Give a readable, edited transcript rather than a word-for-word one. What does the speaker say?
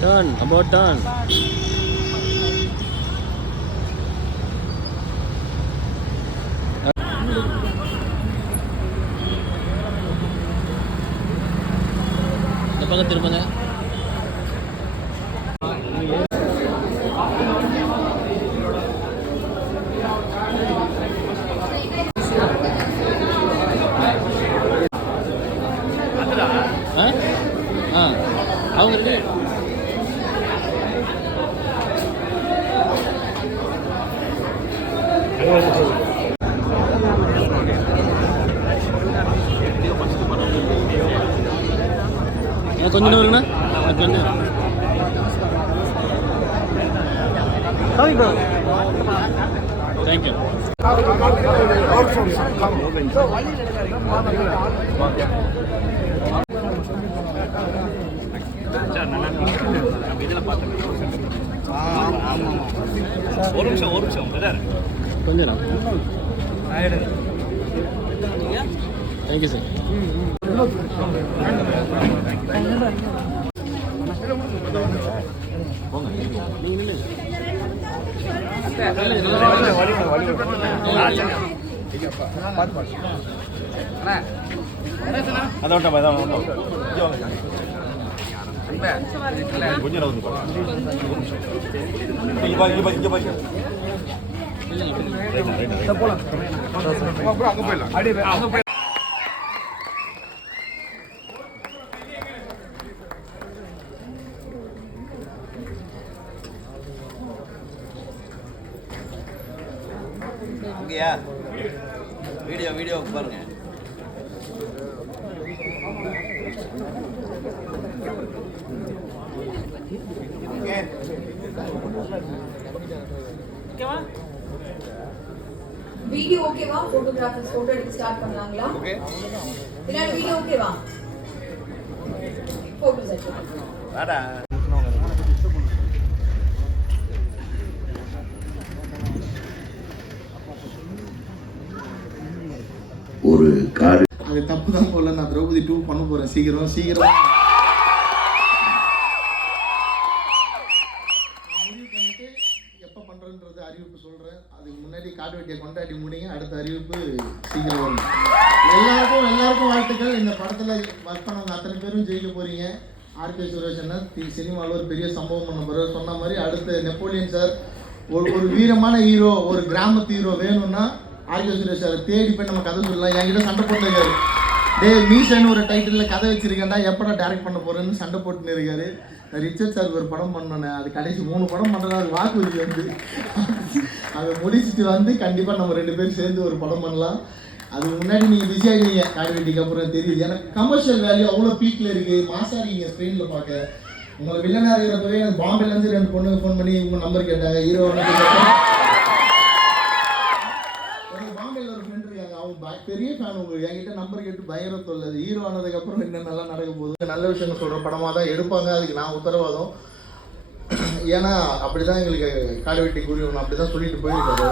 Turn, about turn. இந்த பக்கம் திரும்புங்க. அவங்க கொஞ்சம் வருங்கண்ணா கொஞ்சம் தேங்க்யூ. ஒரு நிமிஷம் கொஞ்சம் தேங்க்யூ சார். வீடியோ பாருங்க. வீடியோ ஓகேவா? போட்டோகிராஃபர்ஸ் போட்டோ எடுத்து ஸ்டார்ட் பண்ணலாங்களா? ஓகே. பின்னாடி வீடியோ ஓகேவா? போட்டோ செட் வாடா. ஒரு கார் அது தப்பு தான் போல. நான் திரௌபதி 2 பண்ண போறேன் சீக்கிரம் முடிவு பண்ணிட்டு எப்போ பண்றேன்றது அறிவிப்பு சொல்றேன். அதுக்கு முன்னாடி காடு வெட்டியை கொண்டாடி முடிங்க. அடுத்த அறிவிப்பு சீக்கிரம் வரும். எல்லாருக்கும் வாழ்த்துக்கள். இந்த படத்துல ஒர்க் பண்ணவங்க அத்தனை பேரும் ஜெயிக்க போறீங்க. ஆர்கே சுரேஷன் சினிமாவில் ஒரு பெரிய சம்பவம் பண்ண போறாரு. சொன்ன மாதிரி அடுத்த நெப்போலியன் சார் ஒரு வீரமான ஹீரோ, ஒரு கிராமத்து ஹீரோ வேணும்னா ஆர்கே சுரேஷ் சார் தேடி போய் நம்ம கதை சொல்லலாம். என்கிட்ட சண்டை போட்டுருக்காரு. மீசன்னு ஒரு டைட்டிலில் கதை வச்சிருக்கேன்டா, எப்படா டைரக்ட் பண்ண போறேன்னு சண்டை போட்டுன்னு இருக்காரு. ரிச்சர்ட் சார் ஒரு படம் பண்ணோன்னே அது கடைசி 3 படம் பண்ணுறது அது வாக்குறுதி வந்து அதை முடிச்சுட்டு வந்து கண்டிப்பாக நம்ம 2 பேரும் சேர்ந்து ஒரு படம் பண்ணலாம். அதுக்கு முன்னாடி நீங்கள் பிஸி ஆகிடுவீங்க. காடு வெட்டிக்கு அப்புறம் தெரியுது. எனக்கு கமர்ஷியல் வேல்யூ அவ்வளோ பீக்கில் இருக்குது. மாசாக இருக்கீங்க ஸ்க்ரீனில் பார்க்க. உங்களை வில்லனாக இருக்கிறப்பவே எனக்கு பாம்பேலேருந்து 2 பொண்ணுங்க ஃபோன் பண்ணி உங்கள் நம்பர் கேட்டாங்க. ஹீரோ பெரிய ஃபேன். உங்களுக்கு என்கிட்ட நம்பர் கேட்டு பயங்கர தொல்லது. ஹீரோ ஆனதுக்கப்புறம் என்ன நல்லா நடக்க போகுது. நல்ல விஷயங்கள் சொல்கிற படமாக தான் எடுப்பாங்க. அதுக்கு நான் உத்தரவாதம். ஏன்னா அப்படி தான் எங்களுக்கு காடு வெட்டி கூறி அப்படி தான் சொல்லிட்டு போயிருக்காரு.